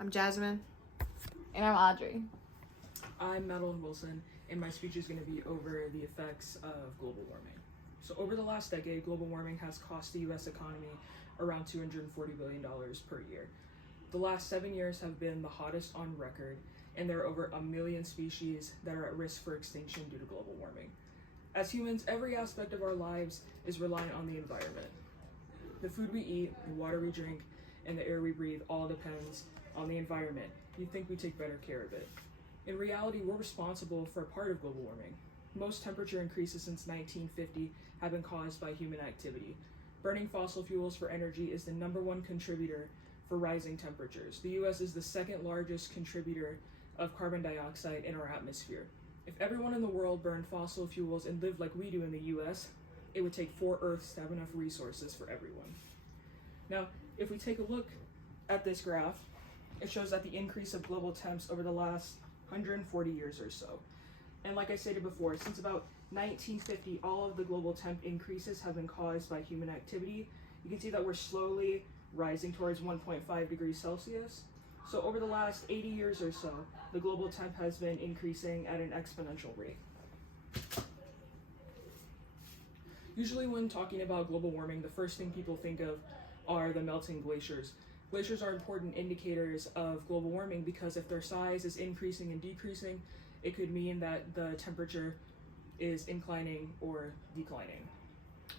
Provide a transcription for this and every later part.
I'm Jasmine. And I'm Audrey. I'm Madeline Wilson, and my speech is going to be over the effects of global warming. So over the last decade, global warming has cost the U.S. economy around $240 billion per year. The last 7 years have been the hottest on record, and there are over 1 million species that are at risk for extinction due to global warming. As humans, every aspect of our lives is reliant on the environment. The food we eat, the water we drink, and the air we breathe all depends on the environment. You'd think we take better care of it. In reality, we're responsible for a part of global warming. Most temperature increases since 1950 have been caused by human activity. Burning fossil fuels for energy is the #1 contributor for rising temperatures. The US is the second largest contributor of carbon dioxide in our atmosphere. If everyone in the world burned fossil fuels and lived like we do in the US, it would take 4 Earths to have enough resources for everyone. Now, if we take a look at this graph, it shows that the increase of global temps over the last 140 years or so. And like I stated before, since about 1950, all of the global temp increases have been caused by human activity. You can see that we're slowly rising towards 1.5 degrees Celsius. So over the last 80 years or so, the global temp has been increasing at an exponential rate. Usually when talking about global warming, the first thing people think of are the melting glaciers. Glaciers are important indicators of global warming because if their size is increasing and decreasing, it could mean that the temperature is inclining or declining.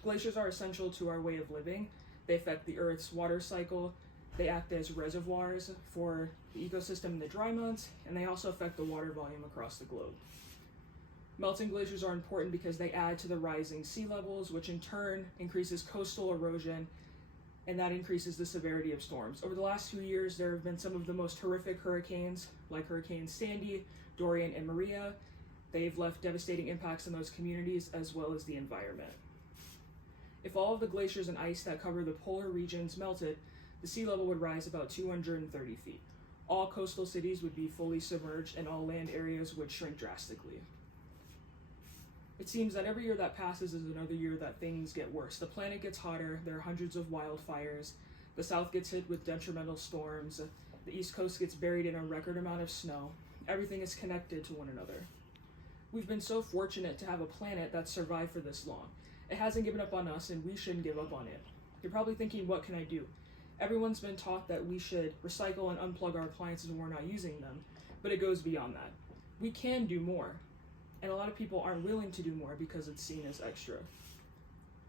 Glaciers are essential to our way of living. They affect the Earth's water cycle. They act as reservoirs for the ecosystem in the dry months, and they also affect the water volume across the globe. Melting glaciers are important because they add to the rising sea levels, which in turn increases coastal erosion, and that increases the severity of storms. Over the last few years, there have been some of the most horrific hurricanes, like Hurricane Sandy, Dorian, and Maria. They've left devastating impacts in those communities as well as the environment. If all of the glaciers and ice that cover the polar regions melted, the sea level would rise about 230 feet. All coastal cities would be fully submerged and all land areas would shrink drastically. It seems that every year that passes is another year that things get worse. The planet gets hotter, there are hundreds of wildfires, the south gets hit with detrimental storms, the east coast gets buried in a record amount of snow. Everything is connected to one another. We've been so fortunate to have a planet that's survived for this long. It hasn't given up on us and we shouldn't give up on it. You're probably thinking, what can I do? Everyone's been taught that we should recycle and unplug our appliances when we're not using them, but it goes beyond that. We can do more, and a lot of people aren't willing to do more because it's seen as extra.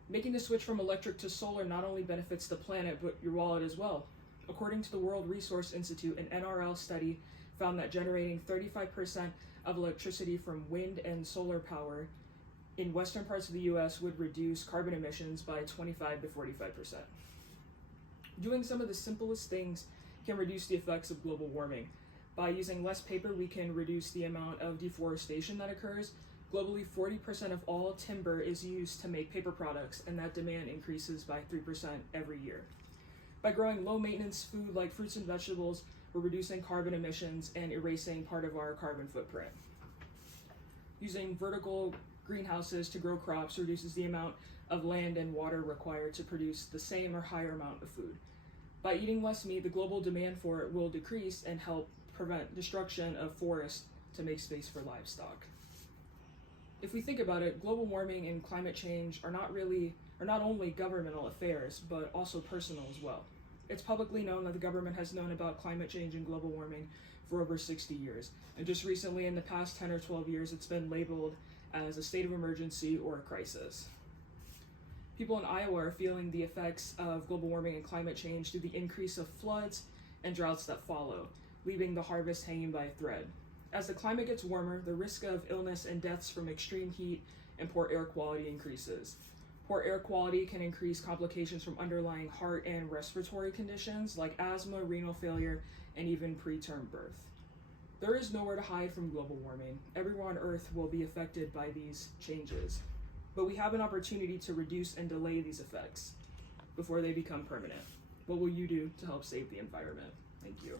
Making the switch from electric to solar not only benefits the planet, but your wallet as well. According to the World Resource Institute, an NRL study found that generating 35% of electricity from wind and solar power in western parts of the US would reduce carbon emissions by 25 to 45%. Doing some of the simplest things can reduce the effects of global warming. By using less paper, we can reduce the amount of deforestation that occurs. Globally, 40% of all timber is used to make paper products, and that demand increases by 3% every year. By growing low-maintenance food like fruits and vegetables, we're reducing carbon emissions and erasing part of our carbon footprint. Using vertical greenhouses to grow crops reduces the amount of land and water required to produce the same or higher amount of food. By eating less meat, the global demand for it will decrease and help prevent destruction of forests to make space for livestock. If we think about it, global warming and climate change are not only governmental affairs, but also personal as well. It's publicly known that the government has known about climate change and global warming for over 60 years. And just recently, in the past 10 or 12 years, it's been labeled as a state of emergency or a crisis. People in Iowa are feeling the effects of global warming and climate change through the increase of floods and droughts that follow, leaving the harvest hanging by a thread. As the climate gets warmer, the risk of illness and deaths from extreme heat and poor air quality increases. Poor air quality can increase complications from underlying heart and respiratory conditions like asthma, renal failure, and even preterm birth. There is nowhere to hide from global warming. Everyone on Earth will be affected by these changes. But we have an opportunity to reduce and delay these effects before they become permanent. What will you do to help save the environment? Thank you.